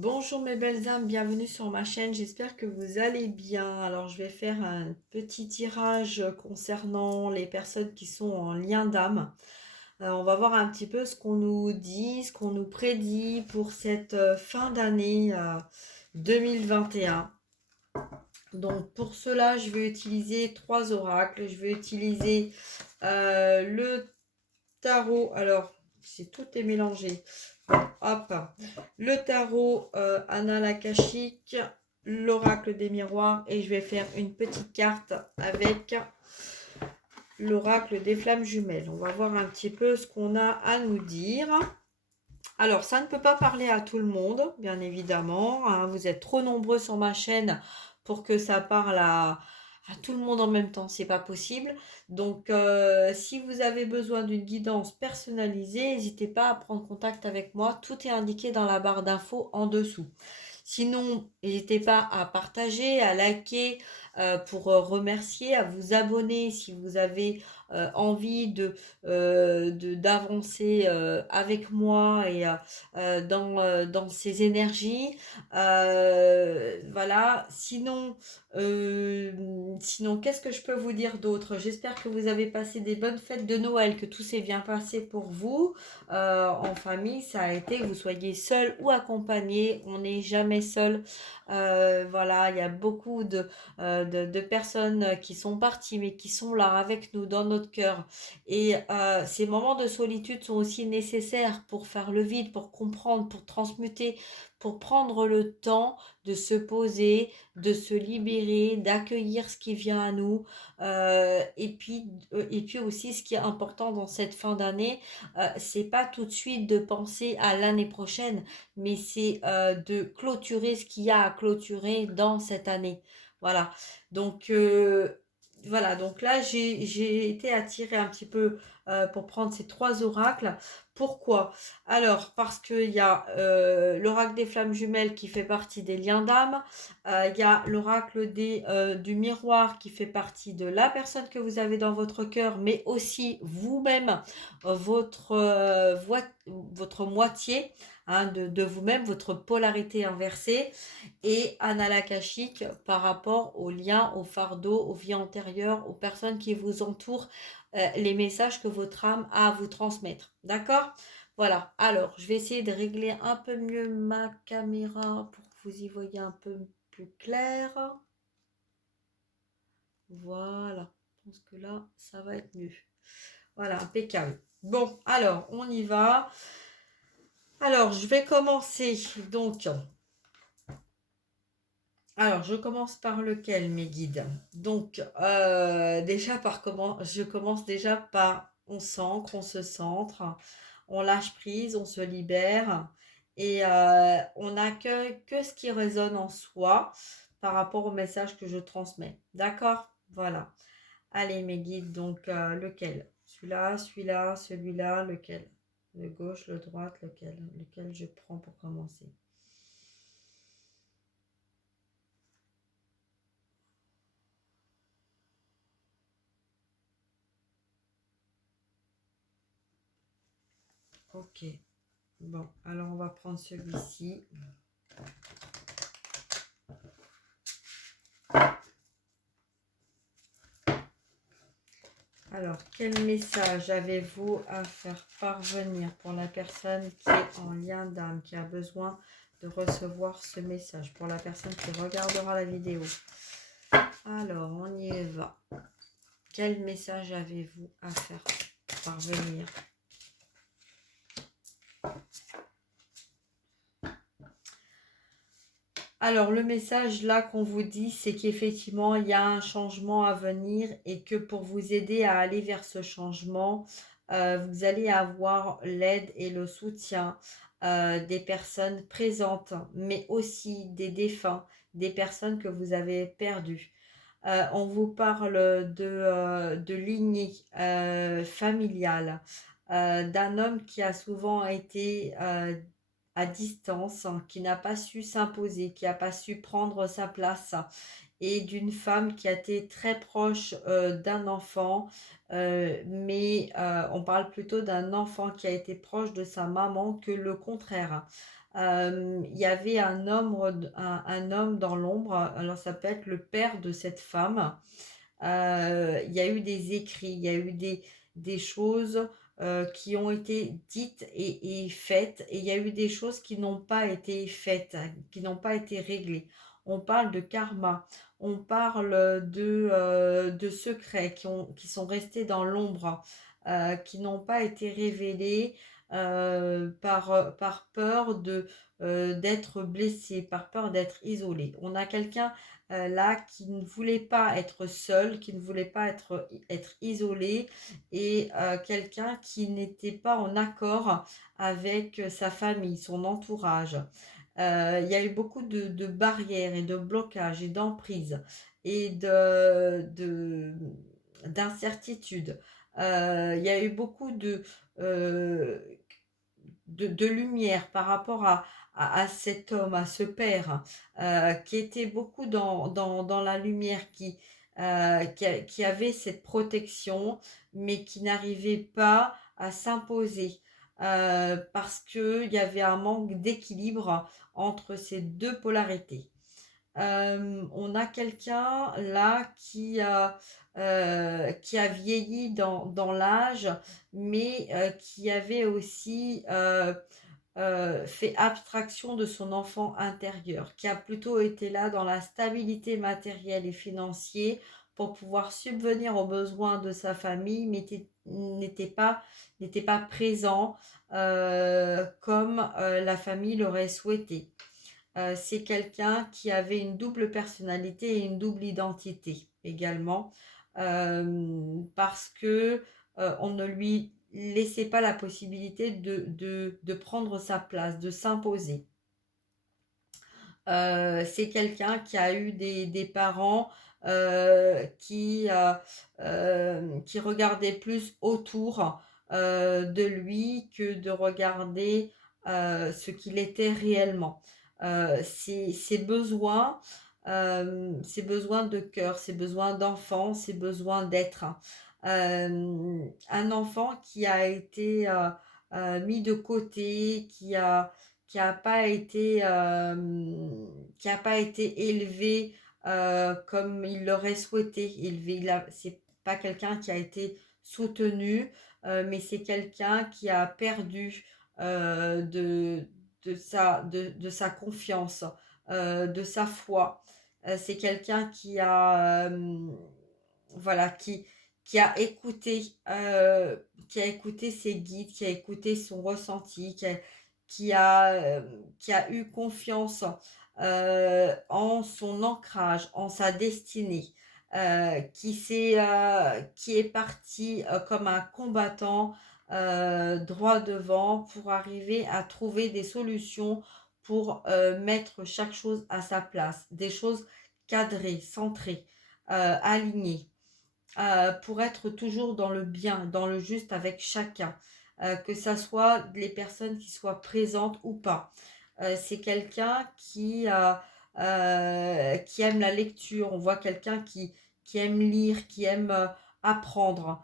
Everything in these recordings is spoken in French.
Bonjour mes belles âmes, bienvenue sur ma chaîne, j'espère que vous allez bien. Alors je vais faire un petit tirage concernant les personnes qui sont en lien d'âme. On va voir un petit peu ce qu'on nous dit, ce qu'on nous prédit pour cette fin d'année 2021. Donc pour cela, je vais utiliser trois oracles. Je vais utiliser le tarot, alors c'est tout est mélangé. Hop, le tarot Anna-Lakashique, l'oracle des miroirs et je vais faire une petite carte avec l'oracle des flammes jumelles. On va voir un petit peu ce qu'on a à nous dire. Alors, ça ne peut pas parler à tout le monde, bien évidemment, hein. Vous êtes trop nombreux sur ma chaîne pour que ça parle à tout le monde en même temps, c'est pas possible. Donc, si vous avez besoin d'une guidance personnalisée, n'hésitez pas à prendre contact avec moi. Tout est indiqué dans la barre d'infos en dessous. Sinon, n'hésitez pas à partager, à liker pour remercier, à vous abonner si vous avez envie d'avancer avec moi et dans ces énergies. Voilà. Sinon, qu'est-ce que je peux vous dire d'autre? J'espère que vous avez passé des bonnes fêtes de Noël, que tout s'est bien passé pour vous. En famille, ça a été, que vous soyez seul ou accompagné, on n'est jamais seul. Voilà, il y a beaucoup de personnes qui sont parties, mais qui sont là avec nous dans notre cœur. Et ces moments de solitude sont aussi nécessaires pour faire le vide, pour comprendre, pour transmuter, pour prendre le temps de se poser, de se libérer, d'accueillir ce qui vient à nous. Et puis aussi, ce qui est important dans cette fin d'année, c'est pas tout de suite de penser à l'année prochaine, mais c'est de clôturer ce qu'il y a à clôturer dans cette année. Voilà. Donc, voilà. Donc là, j'ai été attirée un petit peu pour prendre ces trois oracles. Pourquoi? Alors, parce qu'il y a l'oracle des flammes jumelles qui fait partie des liens d'âme. Il y a l'oracle du miroir qui fait partie de la personne que vous avez dans votre cœur, mais aussi vous-même, votre moitié, hein, de vous-même, votre polarité inversée. Et analakashique par rapport aux liens, aux fardeaux, aux vies antérieures, aux personnes qui vous entourent, les messages que votre âme a à vous transmettre. D'accord? Voilà. Alors, je vais essayer de régler un peu mieux ma caméra pour que vous y voyez un peu plus clair. Voilà. Je pense que là, ça va être mieux. Voilà, impeccable. Bon, alors, on y va. Alors, je vais commencer. Donc, alors, je commence par lequel, mes guides? Donc, déjà par comment? Je commence déjà par on s'ancre, on se centre, on lâche prise, on se libère et on n'accueille que ce qui résonne en soi par rapport au message que je transmets. D'accord? Voilà. Allez, mes guides, donc lequel? Celui-là, celui-là, celui-là, lequel? Le gauche, le droite, lequel? Lequel je prends pour commencer? Ok. Bon, alors on va prendre celui-ci. Alors, quel message avez-vous à faire parvenir pour la personne qui est en lien d'âme, qui a besoin de recevoir ce message, pour la personne qui regardera la vidéo? Alors, on y va. Quel message avez-vous à faire parvenir? Alors, le message là qu'on vous dit, c'est qu'effectivement, il y a un changement à venir et que pour vous aider à aller vers ce changement, vous allez avoir l'aide et le soutien des personnes présentes, mais aussi des défunts, des personnes que vous avez perdues. On vous parle de lignée familiale, d'un homme qui a souvent été à distance, hein, qui n'a pas su s'imposer, qui n'a pas su prendre sa place, et d'une femme qui a été très proche d'un enfant, mais on parle plutôt d'un enfant qui a été proche de sa maman que le contraire. Il y avait un homme dans l'ombre, alors ça peut être le père de cette femme. Il y a eu des écrits, il y a eu des choses, qui ont été dites et faites, et il y a eu des choses qui n'ont pas été faites, hein, qui n'ont pas été réglées. On parle de karma, on parle de secrets qui sont restés dans l'ombre, qui n'ont pas été révélés, par peur d'être blessé, par peur d'être isolé. On a quelqu'un là qui ne voulait pas être seul, qui ne voulait pas être isolé, et quelqu'un qui n'était pas en accord avec sa famille, son entourage. Il y a eu beaucoup de barrières et de blocages et d'emprises et d'incertitudes. Il y a eu beaucoup euh, de lumière par rapport à cet homme, à ce père, qui était beaucoup dans la lumière, qui avait cette protection, mais qui n'arrivait pas à s'imposer, parce qu'il y avait un manque d'équilibre entre ces deux polarités. On a quelqu'un là qui a vieilli dans l'âge, mais qui avait aussi fait abstraction de son enfant intérieur, qui a plutôt été là dans la stabilité matérielle et financière pour pouvoir subvenir aux besoins de sa famille, mais n'était pas présent, comme la famille l'aurait souhaité. C'est quelqu'un qui avait une double personnalité et une double identité également, parce que on ne lui laissait pas la possibilité de prendre sa place, de s'imposer. C'est quelqu'un qui a eu des parents qui regardaient plus autour de lui que de regarder ce qu'il était réellement. Ses besoins de cœur, ses besoins d'enfant, ses besoins d'être. Un enfant qui a été mis de côté, qui a pas été, qui a pas été élevé comme il l'aurait souhaité élever. C'est pas quelqu'un qui a été soutenu, mais c'est quelqu'un qui a perdu de sa confiance, de sa foi. C'est quelqu'un voilà, qui a écouté ses guides, qui a écouté son ressenti, qui a, euh, qui a eu confiance en son ancrage, en sa destinée, qui est parti comme un combattant droit devant pour arriver à trouver des solutions pour mettre chaque chose à sa place, des choses cadrées, centrées, alignées, pour être toujours dans le bien, dans le juste avec chacun, que ça soit les personnes qui soient présentes ou pas. C'est quelqu'un qui aime la lecture. On voit quelqu'un qui aime lire, qui aime apprendre,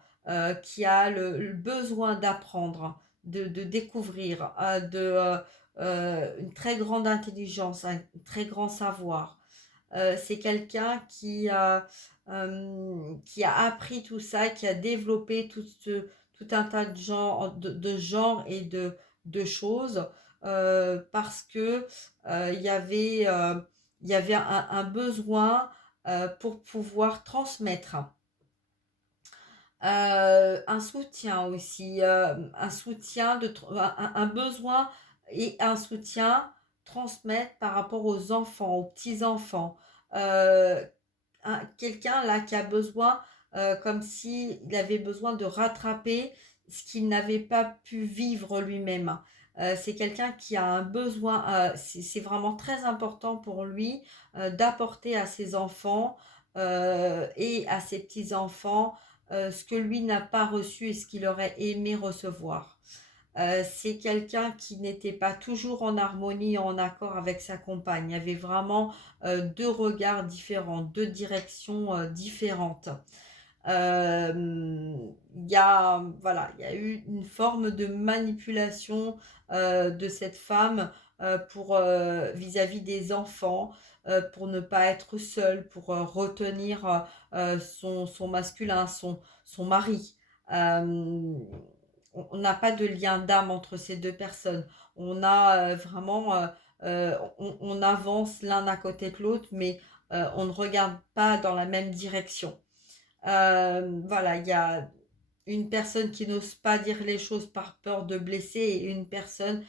qui a le besoin d'apprendre, de découvrir, une très grande intelligence, un très grand savoir. C'est quelqu'un qui a appris tout ça, qui a développé tout un tas de genres et de choses, parce que il y avait un besoin pour pouvoir transmettre. Un soutien aussi, un soutien un besoin et un soutien transmettre par rapport aux enfants, aux petits-enfants. Euh, Quelqu'un là qui a besoin, comme s'il avait besoin de rattraper ce qu'il n'avait pas pu vivre lui-même. C'est quelqu'un qui a un besoin, c'est vraiment très important pour lui d'apporter à ses enfants et à ses petits-enfants ce que lui n'a pas reçu et ce qu'il aurait aimé recevoir. C'est quelqu'un qui n'était pas toujours en harmonie, en accord avec sa compagne. Il y avait vraiment deux regards différents, deux directions différentes. Voilà, il y a eu une forme de manipulation de cette femme pour vis-à-vis des enfants, pour ne pas être seul, pour retenir son masculin, son mari. Euh, on n'a pas de lien d'âme entre ces deux personnes. On a vraiment, on avance l'un à côté de l'autre, mais on ne regarde pas dans la même direction. Voilà, il y a une personne qui n'ose pas dire les choses par peur de blesser et une personne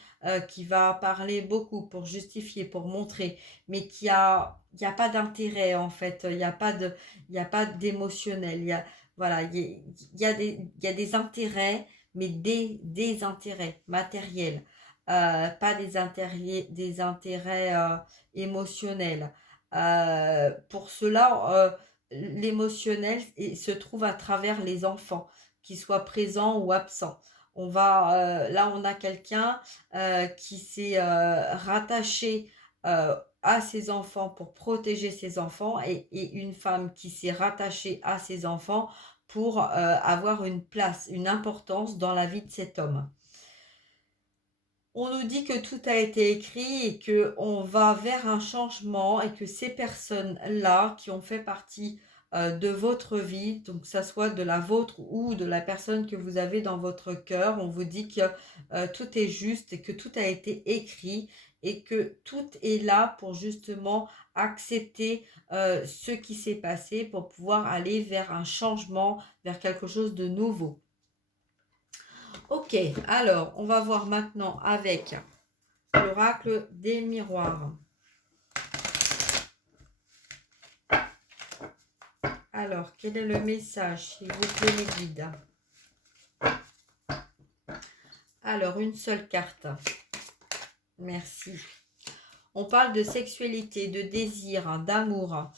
qui va parler beaucoup pour justifier, pour montrer, mais il y a pas d'intérêt en fait, il y a pas d'émotionnel. Voilà, il y a des intérêts, mais des intérêts matériels, pas des intérêts émotionnels. Pour cela, l'émotionnel se trouve à travers les enfants, qu'ils soient présents ou absents. Là, on a quelqu'un qui s'est rattaché à ses enfants pour protéger ses enfants et une femme qui s'est rattachée à ses enfants pour avoir une place, une importance dans la vie de cet homme. On nous dit que tout a été écrit et que on va vers un changement et que ces personnes-là qui ont fait partie de votre vie, donc que ça soit de la vôtre ou de la personne que vous avez dans votre cœur, on vous dit que tout est juste et que tout a été écrit et que tout est là pour justement accepter ce qui s'est passé pour pouvoir aller vers un changement, vers quelque chose de nouveau. Ok, alors on va voir maintenant avec l'oracle des miroirs. Alors, quel est le message, s'il vous plaît, mes guides? Alors, une seule carte. Merci. On parle de sexualité, de désir, hein, d'amour.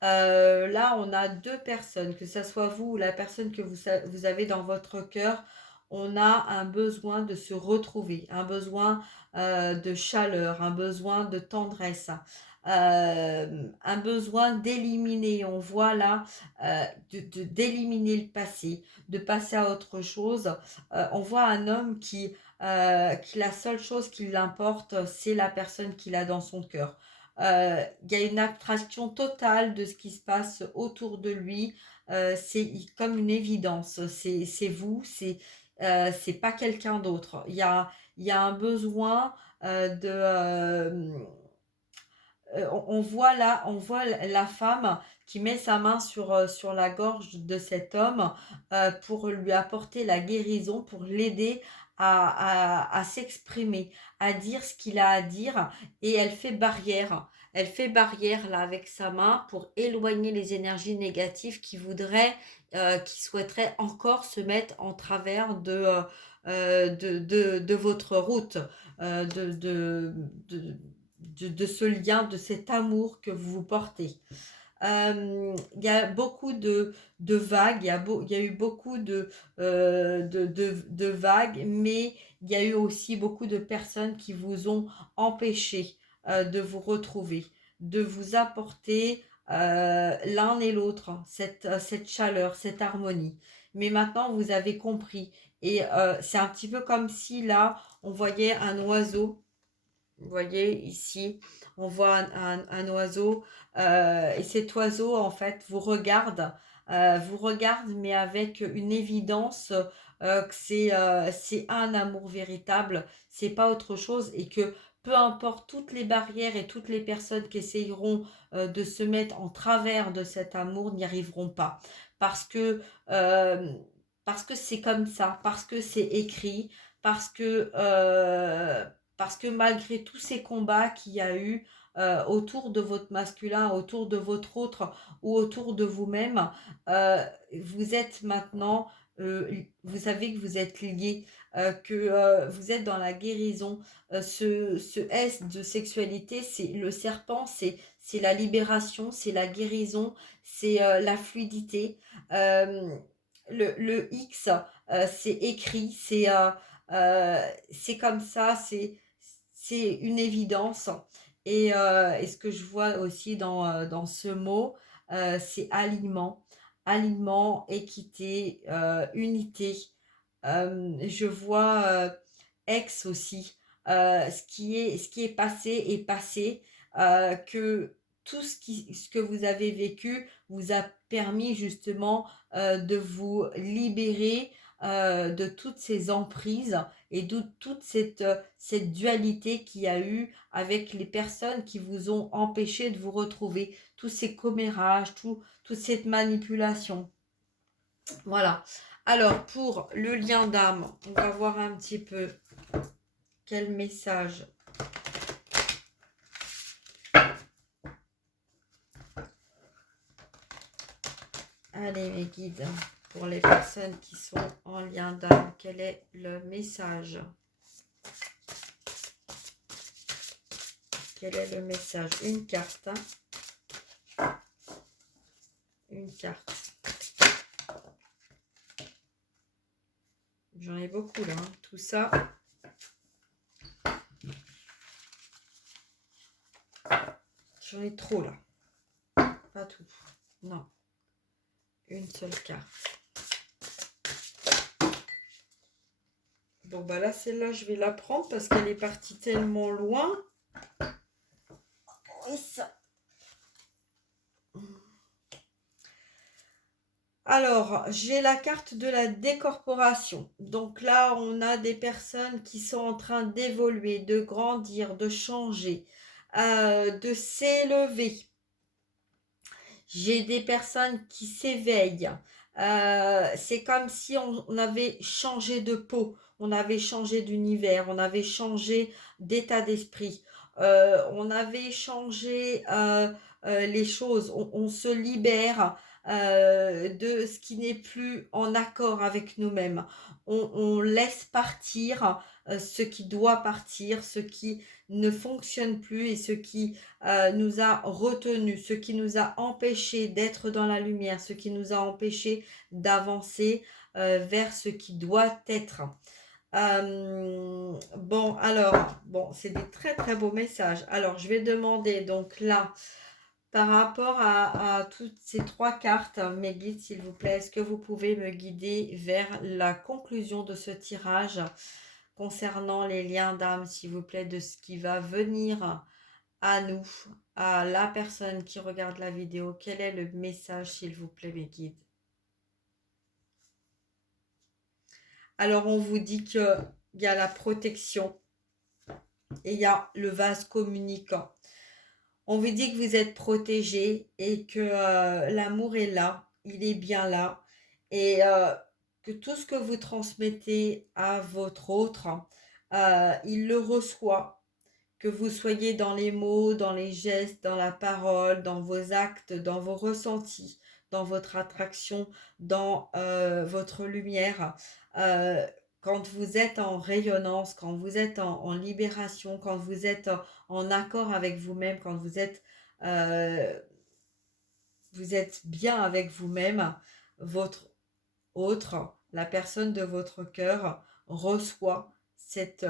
Là, on a deux personnes, que ce soit vous ou la personne que vous avez dans votre cœur. On a un besoin de se retrouver, un besoin de chaleur, un besoin de tendresse, un besoin d'éliminer. On voit là d'éliminer le passé, de passer à autre chose. On voit un homme qui la seule chose qui l'importe, c'est la personne qu'il a dans son cœur. Il y a une abstraction totale de ce qui se passe autour de lui. C'est comme une évidence. C'est vous, c'est pas quelqu'un d'autre. Il y a un besoin on voit la femme qui met sa main sur la gorge de cet homme pour lui apporter la guérison, pour l'aider à s'exprimer, à dire ce qu'il a à dire. Et elle fait barrière. Elle fait barrière là avec sa main pour éloigner les énergies négatives qui souhaiteraient encore se mettre en travers de votre route, de ce lien, de cet amour que vous portez. Il y a beaucoup de vagues, il y a eu beaucoup de vagues, mais il y a eu aussi beaucoup de personnes qui vous ont empêché de vous retrouver, de vous apporter l'un et l'autre cette chaleur, cette harmonie. Mais maintenant, vous avez compris. Et c'est un petit peu comme si là, on voyait un oiseau. Vous voyez ici, on voit un oiseau et cet oiseau en fait vous regarde mais avec une évidence que c'est un amour véritable, c'est pas autre chose et que peu importe toutes les barrières et toutes les personnes qui essayeront de se mettre en travers de cet amour n'y arriveront pas parce que euh, parce que c'est comme ça, parce que c'est écrit, parce que euh, parce que malgré tous ces combats qu'il y a eu autour de votre masculin, autour de votre autre ou autour de vous-même, euh, vous êtes maintenant, vous savez que vous êtes liés, que vous êtes dans la guérison. Ce S de sexualité, c'est le serpent, c'est la libération, c'est la guérison, c'est la fluidité. Euh, le X, c'est écrit, c'est comme ça, c'est une évidence. Et ce que je vois aussi dans ce mot, c'est aliment, aliment, équité, unité. Je vois ex aussi. ce qui est passé, que tout ce que vous avez vécu vous a permis justement de vous libérer de toutes ces emprises et de toute cette dualité qu'il y a eu avec les personnes qui vous ont empêché de vous retrouver, tous ces commérages, toute cette manipulation. Voilà. Alors, pour le lien d'âme, on va voir un petit peu quel message. Allez, mes guides, pour les personnes qui sont en lien d'âme, quel est le message? Quel est le message? Une carte. Hein? Une carte. J'en ai beaucoup là. Hein. Tout ça. J'en ai trop là. Pas tout. Non. Une seule carte. Bon, bah là, celle-là, je vais la prendre parce qu'elle est partie tellement loin. Oui, ça. Alors, j'ai la carte de la décorporation. Donc là, on a des personnes qui sont en train d'évoluer, de grandir, de changer, de s'élever. J'ai des personnes qui s'éveillent. C'est comme si on avait changé de peau, on avait changé d'univers, on avait changé d'état d'esprit, on avait changé les choses, on se libère de ce qui n'est plus en accord avec nous-mêmes. On laisse partir ce qui doit partir, ce qui ne fonctionne plus et ce qui nous a retenus, ce qui nous a empêchés d'être dans la lumière, ce qui nous a empêchés d'avancer vers ce qui doit être. Bon, alors, bon, c'est des très très beaux messages. Alors, je vais demander donc là, par rapport à toutes ces trois cartes, mes guides, s'il vous plaît, est-ce que vous pouvez me guider vers la conclusion de ce tirage concernant les liens d'âme, s'il vous plaît, de ce qui va venir à nous, à la personne qui regarde la vidéo? Quel est le message, s'il vous plaît, mes guides? Alors, on vous dit qu'il y a la protection et il y a le vase communicant. On vous dit que vous êtes protégé et que l'amour est là, il est bien là, et que tout ce que vous transmettez à votre autre, il le reçoit, que vous soyez dans les mots, dans les gestes, dans la parole, dans vos actes, dans vos ressentis, dans votre attraction, dans votre lumière. Quand vous êtes en rayonnance, quand vous êtes en libération, quand vous êtes en accord avec vous-même, quand euh, vous êtes bien avec vous-même, votre autre, la personne de votre cœur, reçoit cette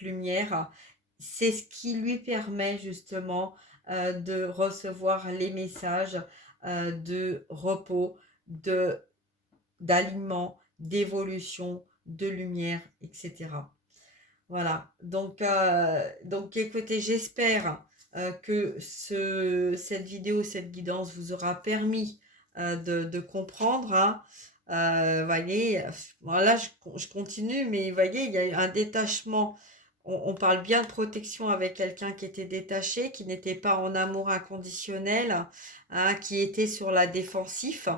lumière. C'est ce qui lui permet justement de recevoir les messages de repos, d'aliments, d'évolution, de lumière, etc. Voilà, donc écoutez, j'espère que cette vidéo, cette guidance vous aura permis de comprendre. Hein. Voyez, voilà, je continue, mais voyez, il y a un détachement. On parle bien de protection avec quelqu'un qui était détaché, qui n'était pas en amour inconditionnel, hein, qui était sur la défensive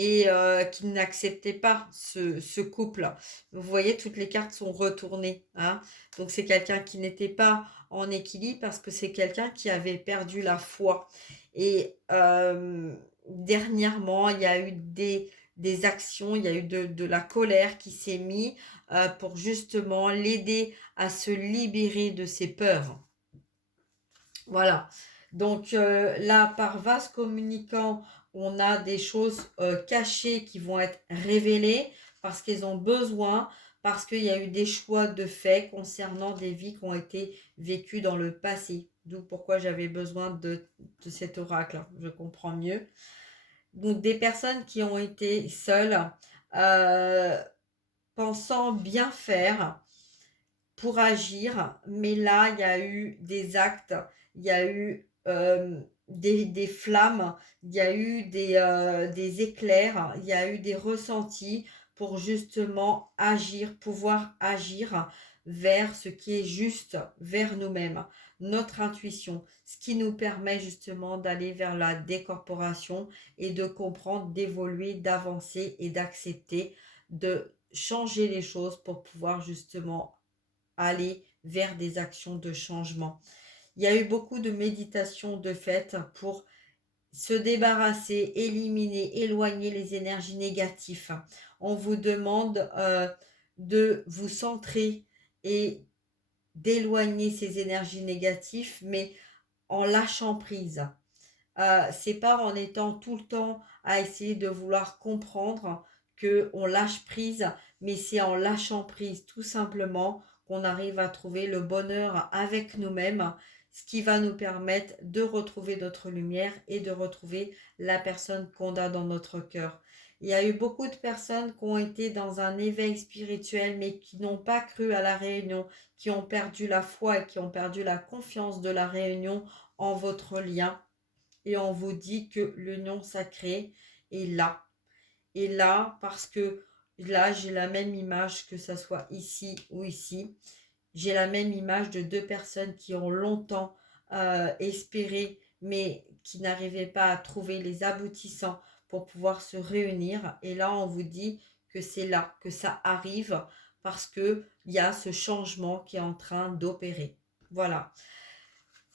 et qui n'acceptait pas ce couple. Vous voyez, toutes les cartes sont retournées. Hein. Donc c'est quelqu'un qui n'était pas en équilibre parce que c'est quelqu'un qui avait perdu la foi. Et dernièrement, il y a eu des actions, il y a eu de la colère qui s'est mise pour justement l'aider à se libérer de ses peurs. Voilà. Donc là, par vase communicant, on a des choses cachées qui vont être révélées parce qu'ils ont besoin, parce qu'il y a eu des choix de fait concernant des vies qui ont été vécues dans le passé. D'où pourquoi j'avais besoin de cet oracle. Je comprends mieux. Donc des personnes qui ont été seules, pensant bien faire, pour agir, mais là, il y a eu des actes, il y a eu des flammes, il y a eu des éclairs, il y a eu des ressentis pour justement agir, pouvoir agir vers ce qui est juste, vers nous-mêmes, notre intuition, ce qui nous permet justement d'aller vers la décorporation et de comprendre, d'évoluer, d'avancer et d'accepter, de changer les choses pour pouvoir justement aller vers des actions de changement. Il y a eu beaucoup de méditations de fait pour se débarrasser, éliminer, éloigner les énergies négatives. On vous demande de vous centrer et d'éloigner ces énergies négatives, mais en lâchant prise. C'est pas en étant tout le temps à essayer de vouloir comprendre que on lâche prise, mais c'est en lâchant prise tout simplement qu'on arrive à trouver le bonheur avec nous-mêmes, ce qui va nous permettre de retrouver notre lumière et de retrouver la personne qu'on a dans notre cœur. Il y a eu beaucoup de personnes qui ont été dans un éveil spirituel, mais qui n'ont pas cru à la réunion, qui ont perdu la foi et qui ont perdu la confiance de la réunion en votre lien, et on vous dit que l'union sacrée est là. Et là, parce que là, j'ai la même image, que ça soit ici ou ici. J'ai la même image de deux personnes qui ont longtemps espéré, mais qui n'arrivaient pas à trouver les aboutissants pour pouvoir se réunir. Et là, on vous dit que c'est là, que ça arrive, parce qu'il y a ce changement qui est en train d'opérer. Voilà.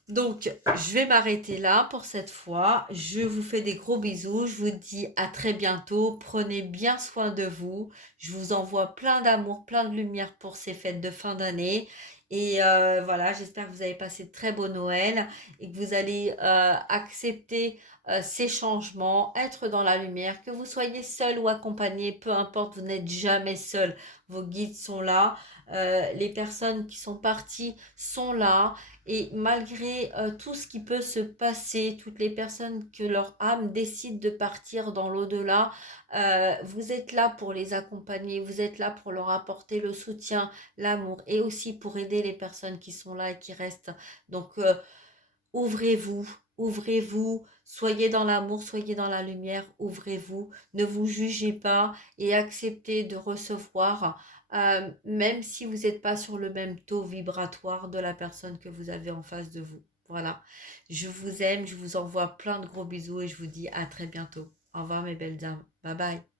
Donc, je vais m'arrêter là pour cette fois. Je vous fais des gros bisous. Je vous dis à très bientôt. Prenez bien soin de vous. Je vous envoie plein d'amour, plein de lumière pour ces fêtes de fin d'année. Et voilà, j'espère que vous avez passé de très beaux Noël et que vous allez accepter ces changements, être dans la lumière, que vous soyez seul ou accompagné, peu importe, vous n'êtes jamais seul. Vos guides sont là. Les personnes qui sont parties sont là. Et malgré tout ce qui peut se passer, toutes les personnes que leur âme décide de partir dans l'au-delà, vous êtes là pour les accompagner, vous êtes là pour leur apporter le soutien, l'amour et aussi pour aider les personnes qui sont là et qui restent. Donc, ouvrez-vous, ouvrez-vous, soyez dans l'amour, soyez dans la lumière, ouvrez-vous, ne vous jugez pas et acceptez de recevoir, même si vous n'êtes pas sur le même taux vibratoire de la personne que vous avez en face de vous. Voilà, je vous aime, je vous envoie plein de gros bisous et je vous dis à très bientôt. Au revoir mes belles dames, bye bye.